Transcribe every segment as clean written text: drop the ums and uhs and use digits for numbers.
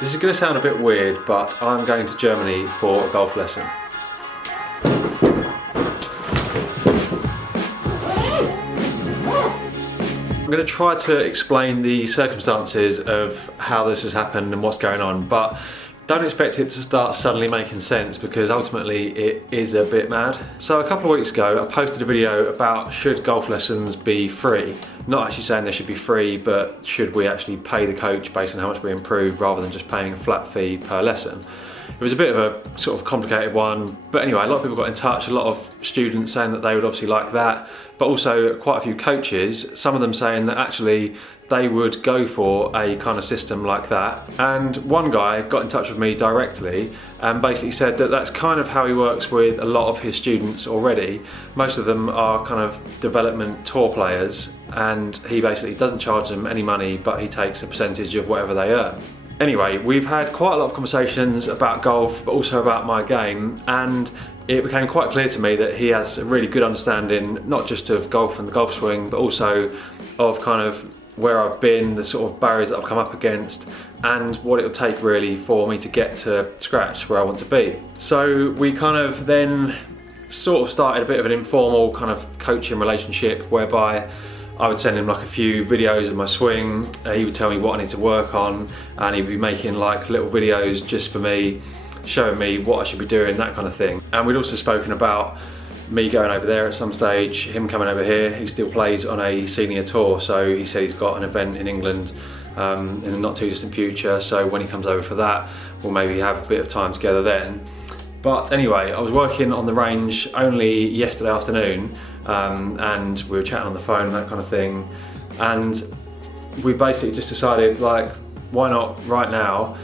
This is going to sound a bit weird, but I'm going to Germany for a golf lesson. I'm going to try to explain the circumstances of how this has happened and what's going on, but don't expect it to start suddenly making sense because ultimately it is a bit mad. So a couple of weeks ago I posted a video about should golf lessons be free. Not actually saying they should be free, but should we actually pay the coach based on how much we improve rather than just paying a flat fee per lesson. It was a bit of a sort of complicated one, but anyway, a lot of people got in touch, a lot of students saying that they would obviously like that, but also quite a few coaches, some of them saying that actually they would go for a kind of system like that. And one guy got in touch with me directly and basically said that that's kind of how he works with a lot of his students already. Most of them are kind of development tour players, and he basically doesn't charge them any money, but he takes a percentage of whatever they earn. Anyway, we've had quite a lot of conversations about golf, but also about my game, and it became quite clear to me that he has a really good understanding, not just of golf and the golf swing, but also of kind of where I've been, the sort of barriers that I've come up against, and what it'll take really for me to get to scratch where I want to be. So we kind of then sort of started a bit of an informal kind of coaching relationship whereby I would send him like a few videos of my swing, he would tell me what I need to work on, and he'd be making like little videos just for me, showing me what I should be doing, that kind of thing. And we'd also spoken about me going over there at some stage, him coming over here. He still plays on a senior tour, so he said he's got an event in England in the not too distant future, so when he comes over for that, we'll maybe have a bit of time together then. But anyway, I was working on the range only yesterday afternoon, and we were chatting on the phone and that kind of thing, and we basically just decided, like, why not right now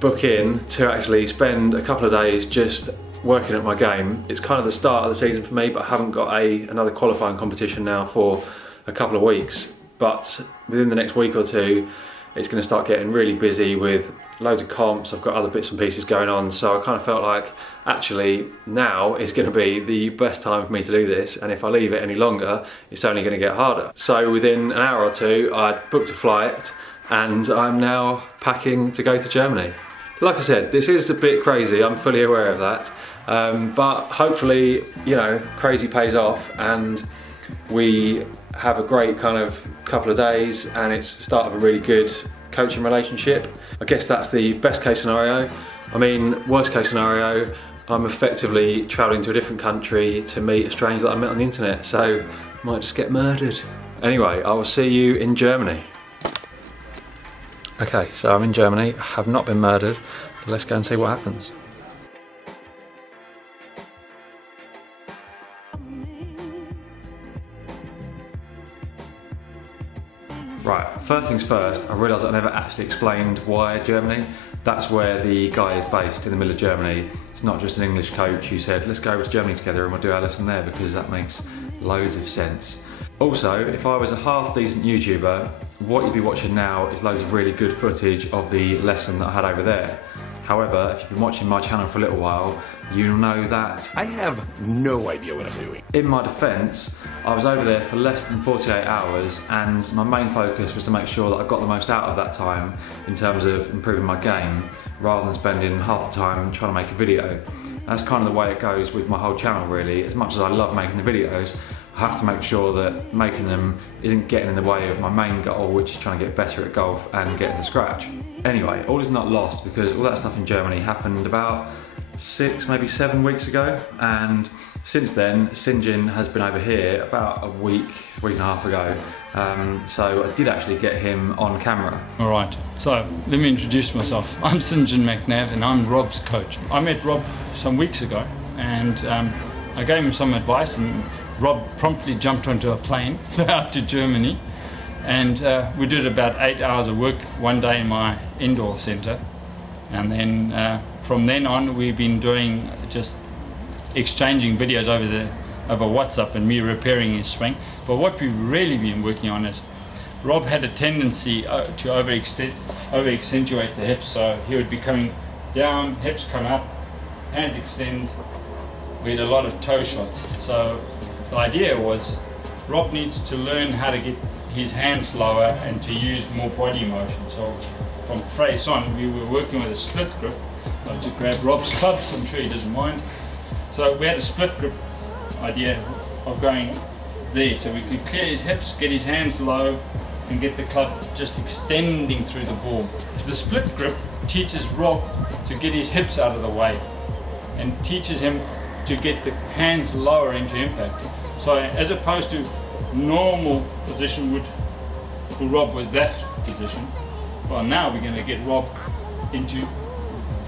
book in to actually spend a couple of days just working at my game. It's kind of the start of the season for me, but I haven't got another qualifying competition now for a couple of weeks, but within the next week or two it's going to start getting really busy with loads of comps. I've got other bits and pieces going on, so I kind of felt like actually now is going to be the best time for me to do this, and if I leave it any longer it's only going to get harder. So within an hour or two I'd booked a flight and I'm now packing to go to Germany. Like I said, this is a bit crazy, I'm fully aware of that, but hopefully, you know, crazy pays off and we have a great kind of couple of days and it's the start of a really good coaching relationship. I guess that's the best case scenario. I mean, worst case scenario, I'm effectively travelling to a different country to meet a stranger that I met on the internet, so I might just get murdered. Anyway, I will see you in Germany. Okay, so I'm in Germany, I have not been murdered, but let's go and see what happens. Right, first things first, I realised I never actually explained why Germany. That's where the guy is based, in the middle of Germany. It's not just an English coach who said, let's go over to Germany together and we'll do our lesson there, because that makes loads of sense. Also, if I was a half decent YouTuber, what you'd be watching now is loads of really good footage of the lesson that I had over there. However, if you've been watching my channel for a little while, you'll know that I have no idea what I'm doing. In my defence, I was over there for less than 48 hours and my main focus was to make sure that I got the most out of that time in terms of improving my game, rather than spending half the time trying to make a video. That's kind of the way it goes with my whole channel really. As much as I love making the videos, I have to make sure that making them isn't getting in the way of my main goal, which is trying to get better at golf and get to scratch. Anyway, all is not lost, because all that stuff in Germany happened about 6, maybe 7 weeks ago, and since then Sinjin has been over here about a week and a half ago, so I did actually get him on camera. Alright, so let me introduce myself. I'm Sinjin McNabb and I'm Rob's coach. I met Rob some weeks ago and I gave him some advice, and Rob promptly jumped onto a plane, flew out to Germany, and we did about 8 hours of work one day in my indoor centre, and then from then on we've been doing just exchanging videos over WhatsApp and me repairing his swing. But what we've really been working on is Rob had a tendency to over accentuate the hips, so he would be coming down, hips come up, hands extend. We had a lot of toe shots. So the idea was Rob needs to learn how to get his hands lower and to use more body motion. So from phrase on, we were working with a split grip. I had to grab Rob's clubs, I'm sure he doesn't mind. So we had a split grip idea of going there, so we could clear his hips, get his hands low, and get the club just extending through the ball. The split grip teaches Rob to get his hips out of the way and teaches him to get the hands lower into impact. So as opposed to normal position would for Rob was that position, well now we're going to get Rob into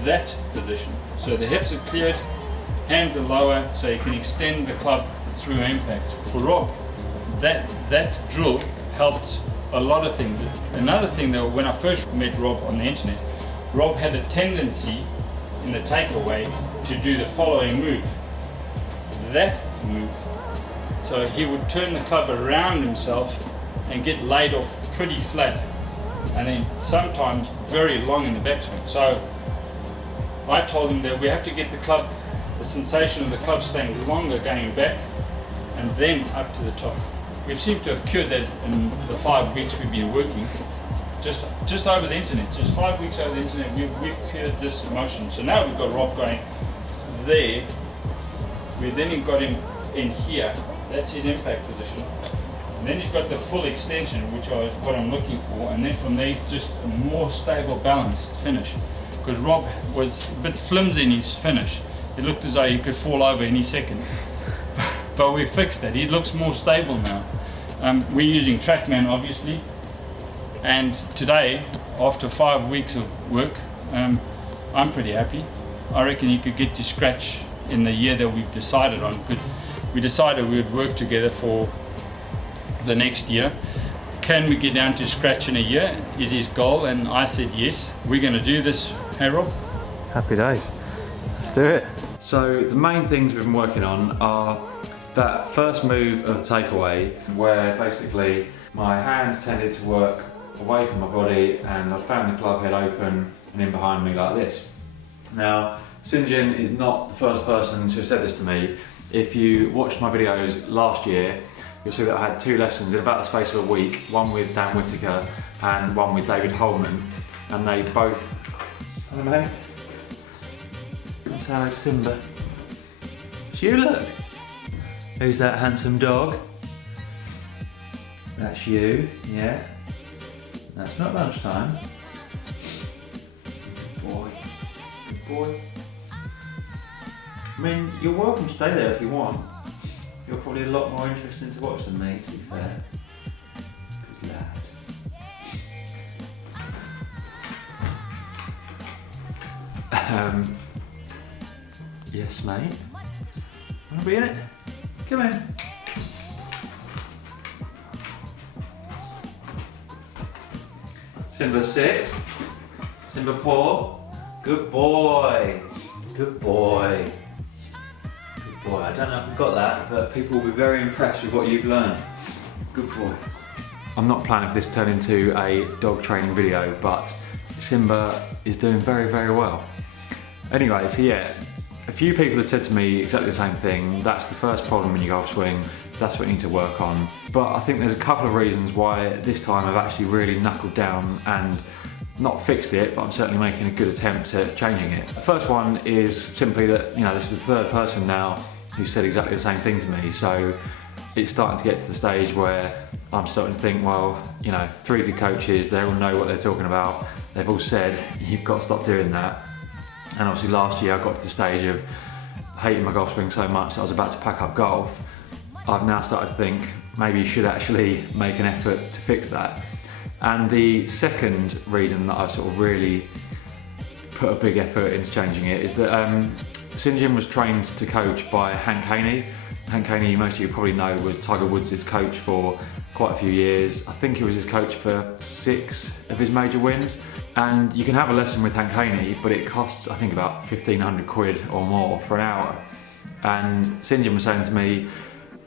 that position. So the hips are cleared, hands are lower, so you can extend the club through impact. For Rob, that drill helped a lot of things. Another thing though, when I first met Rob on the internet, Rob had a tendency in the takeaway to do the following move. That move. So he would turn the club around himself and get laid off pretty flat, and then sometimes very long in the backswing. So I told him that we have to get the sensation of the club staying longer going back and then up to the top. We seem to have cured that in the 5 weeks we've been working, just over the internet, just 5 weeks over the internet, we've cured this motion. So now we've got Rob going there, we then got him in here, that's his impact position. And then he's got the full extension, which is what I'm looking for, and then from there just a more stable, balanced finish. Because Rob was a bit flimsy in his finish. It looked as though he could fall over any second. But we fixed that. He looks more stable now. We're using TrackMan obviously, and today, after 5 weeks of work, I'm pretty happy. I reckon he could get to scratch in the year that we've decided on. We decided we would work together for the next year. Can we get down to scratch in a year is his goal, and I said yes, we're going to do this. Hey Rob? Happy days. Let's do it. So the main things we've been working on are that first move of the takeaway, where basically my hands tended to work away from my body and I found the club head open and in behind me like this. Now, St John is not the first person to have said this to me. If you watched my videos last year, you'll see that I had 2 lessons in about the space of a week, one with Dan Whittaker and one with David Holman, and they both... Hello mate. That's how it's Simba. It's you, look. Who's that handsome dog? That's you, yeah. That's not lunchtime. Good boy. Good boy. I mean, you're welcome to stay there if you want. You're probably a lot more interesting to watch than me, to be fair. Good lad. Yes, mate. Wanna be in it? Come in. Simba sit. Simba paw. Good boy. Good boy. Good boy. I don't know if you've got that, but people will be very impressed with what you've learned. Good boy. I'm not planning for this to turn into a dog training video, but Simba is doing very, very well. Anyway, so yeah, a few people have said to me exactly the same thing. That's the first problem when you go off swing. That's what you need to work on. But I think there's a couple of reasons why this time I've actually really knuckled down and not fixed it, but I'm certainly making a good attempt at changing it. The first one is simply that, you know, this is the third person now who said exactly the same thing to me. So it's starting to get to the stage where I'm starting to think, well, you know, 3 good coaches, they all know what they're talking about. They've all said, you've got to stop doing that. And obviously last year I got to the stage of hating my golf swing so much that I was about to pack up golf. I've now started to think maybe you should actually make an effort to fix that. And the second reason that I sort of really put a big effort into changing it is that St John was trained to coach by Hank Haney. Hank Haney, most of you probably know, was Tiger Woods' coach for quite a few years. I think he was his coach for 6 of his major wins. And you can have a lesson with Hank Haney, but it costs, I think, about 1,500 quid or more for an hour. And St John was saying to me,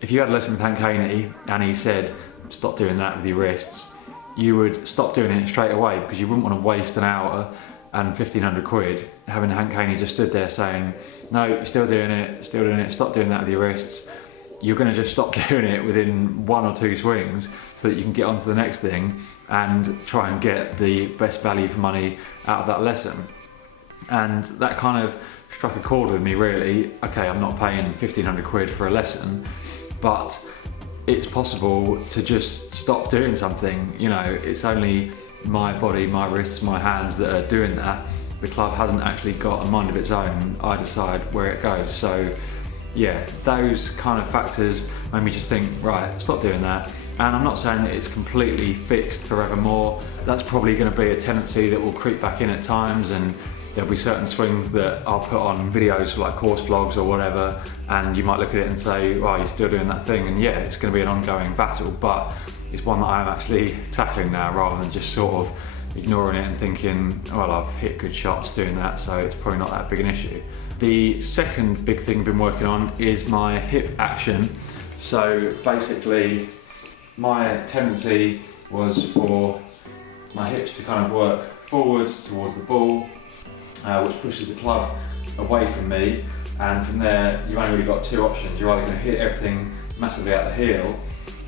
if you had a lesson with Hank Haney and he said, stop doing that with your wrists, you would stop doing it straight away because you wouldn't want to waste an hour and 1,500 quid having Hank Haney just stood there saying, no, you're still doing it, stop doing that with your wrists. You're going to just stop doing it within 1 or 2 swings so that you can get on to the next thing and try and get the best value for money out of that lesson. And that kind of struck a chord with me really. Okay, I'm not paying 1,500 quid for a lesson, but it's possible to just stop doing something. You know, it's only my body, my wrists, my hands that are doing that. The club hasn't actually got a mind of its own. I decide where it goes. So yeah, those kind of factors made me just think, right, stop doing that. And I'm not saying that it's completely fixed forevermore. That's probably going to be a tendency that will creep back in at times, and there'll be certain swings that I'll put on videos like course vlogs or whatever, and you might look at it and say, well, you're still doing that thing, and yeah, it's going to be an ongoing battle, but it's one that I'm actually tackling now rather than just sort of ignoring it and thinking, well, I've hit good shots doing that, so it's probably not that big an issue. The second big thing I've been working on is my hip action. So basically, my tendency was for my hips to kind of work forwards towards the ball, which pushes the club away from me, and from there you've only really got two options. You're either going to hit everything massively out the heel,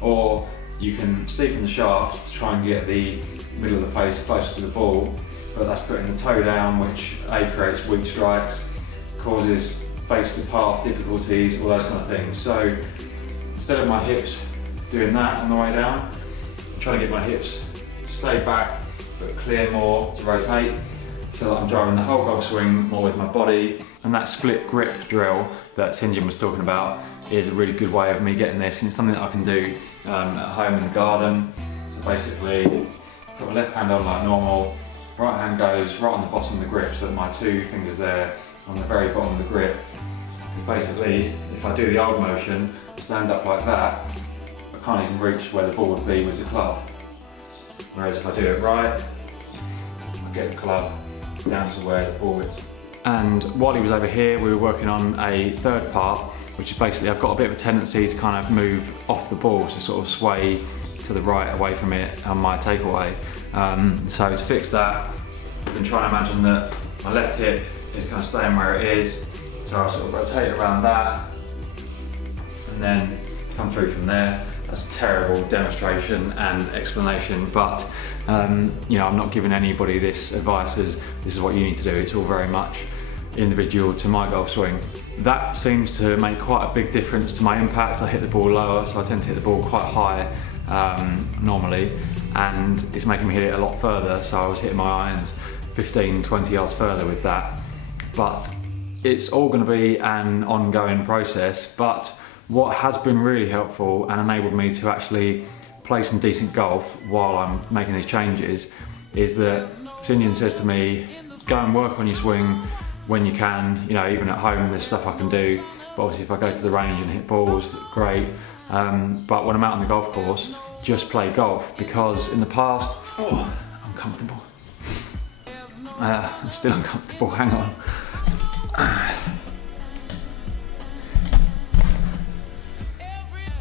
or you can steepen the shaft to try and get the middle of the face closer to the ball, but that's putting the toe down, which A, creates weak strikes, causes face to path difficulties, all those kind of things. So instead of my hips doing that on the way down, I'm trying to get my hips to stay back but clear more to rotate, so that I'm driving the whole golf swing more with my body. And that split grip drill that Sinjin was talking about is a really good way of me getting this, and it's something that I can do at home in the garden. So basically, put my left hand on like normal, right hand goes right on the bottom of the grip so that my two fingers there on the very bottom of the grip. And basically, if I do the old motion, stand up like that, I can't even reach where the ball would be with the club. Whereas if I do it right, I get the club down to where the ball is. And while he was over here, we were working on a third part, which is basically I've got a bit of a tendency to kind of move off the ball, so sort of sway to the right away from it on my takeaway. So to fix that, I've been trying to imagine that my left hip is kind of staying where it is, so I'll sort of rotate it around that and then come through from there. That's a terrible demonstration and explanation, but you know, I'm not giving anybody this advice as this is what you need to do. It's all very much individual to my golf swing. That seems to make quite a big difference to my impact. I hit the ball lower, so I tend to hit the ball quite high normally, and it's making me hit it a lot further, so I was hitting my irons 15-20 yards further with that. But it's all going to be an ongoing process, but what has been really helpful and enabled me to actually play some decent golf while I'm making these changes is that Sinjin says to me, go and work on your swing when you can. You know, even at home there's stuff I can do, but obviously if I go to the range and hit balls, that's great. But when I'm out on the golf course, just play golf, because in the past, oh, uncomfortable. I'm still uncomfortable, hang on.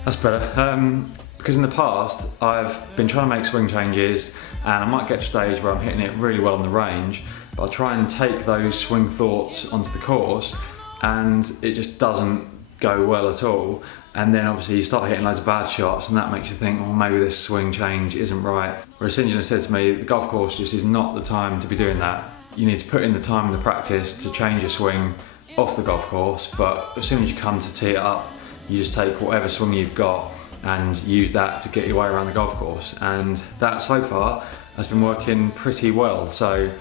That's better. Because in the past, I've been trying to make swing changes, and I might get to a stage where I'm hitting it really well on the range, but I'll try and take those swing thoughts onto the course, and it just doesn't go well at all. And then obviously you start hitting loads of bad shots, and that makes you think, well, maybe this swing change isn't right. Whereas Sinjin has said to me, the golf course just is not the time to be doing that. You need to put in the time and the practice to change your swing off the golf course, but as soon as you come to tee it up, you just take whatever swing you've got and use that to get your way around the golf course. And that so far has been working pretty well. So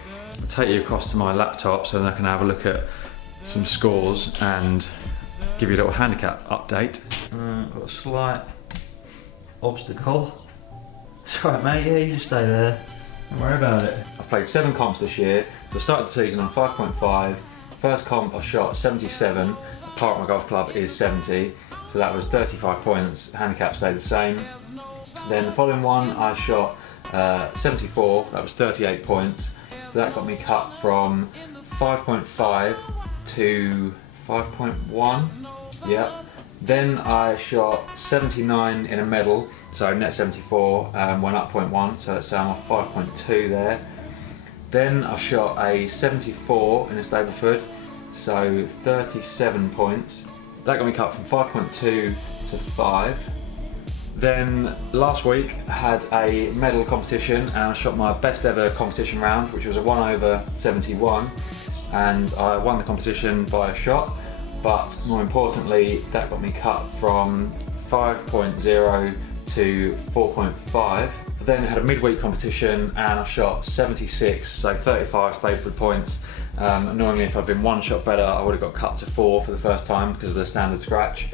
I'll take you across to my laptop so that I can have a look at some scores and give you a little handicap update. Got a slight obstacle. It's alright mate, yeah, you just stay there. Don't worry about it. I've played 7 comps this year. So I started the season on 5.5. First comp I shot 77. Par at my golf club is 70. So that was 35 points. Handicap stayed the same. Then the following one I shot 74. That was 38 points. So that got me cut from 5.5 to 5.1. Yep. Then I shot 79 in a medal, so net 74, went up 0.1, so let's say I'm off 5.2 there. Then I shot a 74 in a Stableford, so 37 points. That got me cut from 5.2 to 5. Then last week I had a medal competition and I shot my best ever competition round, which was a 1/71, and I won the competition by a shot, but more importantly that got me cut from 5.0 to 4.5. I then had a midweek competition and I shot 76, so 35 Stapleford points. Annoyingly, if I'd been one shot better, I would have got cut to 4 for the first time because of the standard scratch.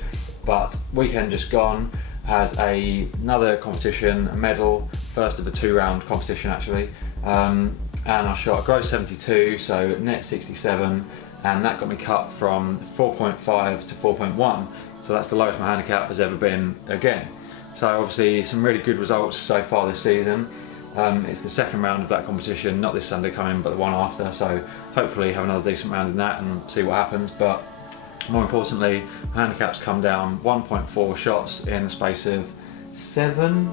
But weekend just gone, had another competition, a medal, first of a 2-round competition actually, and I shot a gross 72, so net 67, and that got me cut from 4.5 to 4.1, so that's the lowest my handicap has ever been again. So obviously some really good results so far this season. It's the second round of that competition, not this Sunday coming, but the one after, so hopefully have another decent round in that and see what happens. But more importantly, my handicap's come down 1.4 shots in the space of seven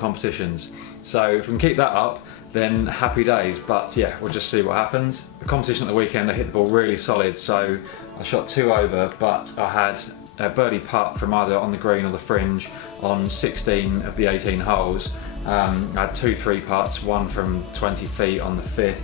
competitions. So if we can keep that up, then happy days. But yeah, we'll just see what happens. The competition at the weekend, I hit the ball really solid, so I shot 2 over, but I had a birdie putt from either on the green or the fringe on 16 of the 18 holes. I had 2 3 putts, one from 20 feet on the 5th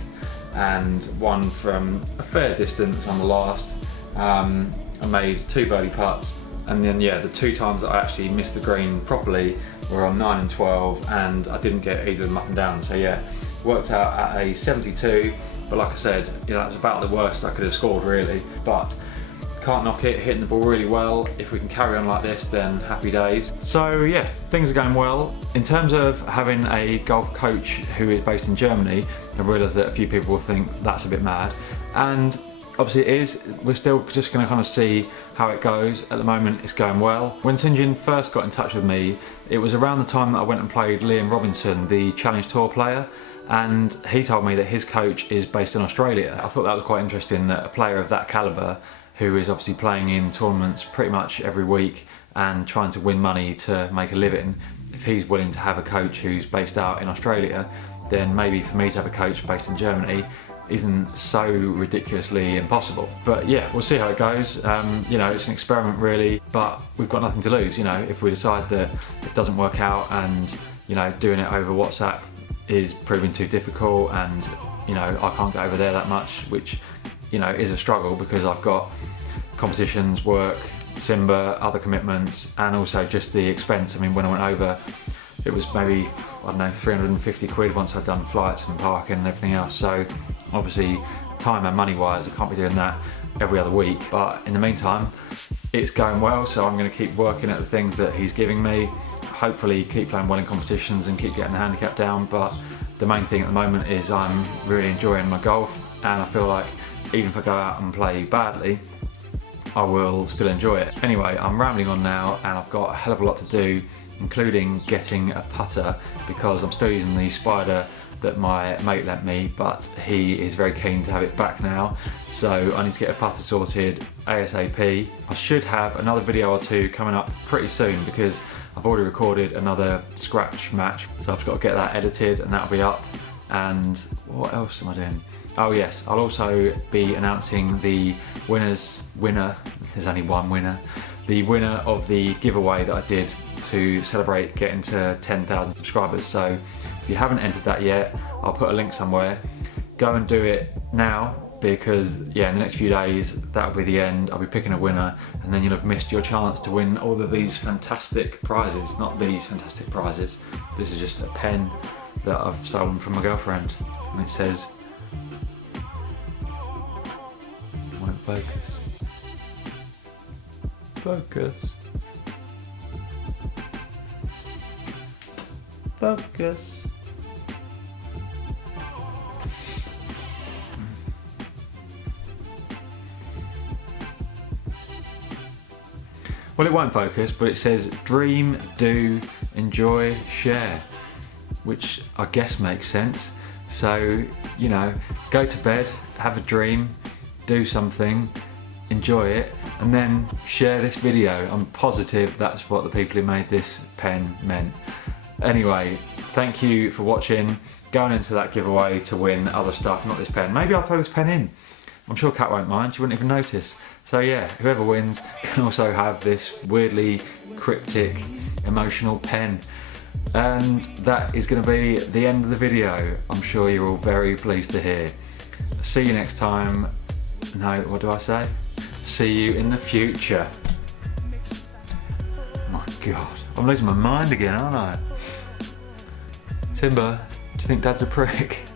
and one from a fair distance on the last. I made 2 birdie putts, and then yeah, the 2 times that I actually missed the green properly were on 9 and 12, and I didn't get either of them up and down. So yeah, worked out at a 72, but like I said, you know, that's about the worst I could have scored really. But can't knock it, hitting the ball really well. If we can carry on like this, then happy days. So yeah, things are going well. In terms of having a golf coach who is based in Germany, I realise that a few people will think that's a bit mad, and obviously it is. We're still just going to kind of see how it goes. At the moment it's going well. When Sinjin first got in touch with me, it was around the time that I went and played Liam Robinson, the Challenge Tour player, and he told me that his coach is based in Australia. I thought that was quite interesting, that a player of that calibre, who is obviously playing in tournaments pretty much every week and trying to win money to make a living, if he's willing to have a coach who's based out in Australia, then maybe for me to have a coach based in Germany isn't so ridiculously impossible. But yeah, we'll see how it goes. You know, it's an experiment really, but we've got nothing to lose. You know, if we decide that it doesn't work out and, you know, doing it over WhatsApp is proving too difficult, and, you know, I can't get over there that much, which, you know, is a struggle because I've got competitions, work, Simba, other commitments, and also just the expense. I mean, when I went over, it was maybe, I don't know, 350 quid once I'd done flights and parking and everything else. So obviously time and money wise, I can't be doing that every other week. But in the meantime, it's going well, so I'm going to keep working at the things that he's giving me. Hopefully keep playing well in competitions and keep getting the handicap down. But the main thing at the moment is I'm really enjoying my golf, and I feel like even if I go out and play badly, I will still enjoy it. Anyway, I'm rambling on now, and I've got a hell of a lot to do, including getting a putter, because I'm still using the Spider that my mate lent me, but he is very keen to have it back now, so I need to get a putter sorted ASAP. I should have another video or 2 coming up pretty soon, because I've already recorded another scratch match, so I've got to get that edited and that'll be up. And what else am I doing? Oh yes, I'll also be announcing the winner, there's only one winner, the winner of the giveaway that I did to celebrate getting to 10,000 subscribers. So if you haven't entered that yet, I'll put a link somewhere. Go and do it now, because yeah, in the next few days that'll be the end. I'll be picking a winner, and then you'll have missed your chance to win all of these fantastic prizes. Not these fantastic prizes, this is just a pen that I've stolen from my girlfriend, and it says, won't focus. Focus. Focus. Well, it won't focus, but it says dream, do, enjoy, share, which I guess makes sense. So, you know, go to bed, have a dream, do something, enjoy it, and then share this video. I'm positive that's what the people who made this pen meant. Anyway, thank you for watching. Going into that giveaway to win other stuff, not this pen. Maybe I'll throw this pen in. I'm sure Kat won't mind, she wouldn't even notice. So yeah, whoever wins can also have this weirdly cryptic, emotional pen. And that is going to be the end of the video. I'm sure you're all very pleased to hear. See you next time. No, what do I say? See you in the future. My God, I'm losing my mind again, aren't I? Simba, do you think Dad's a prick?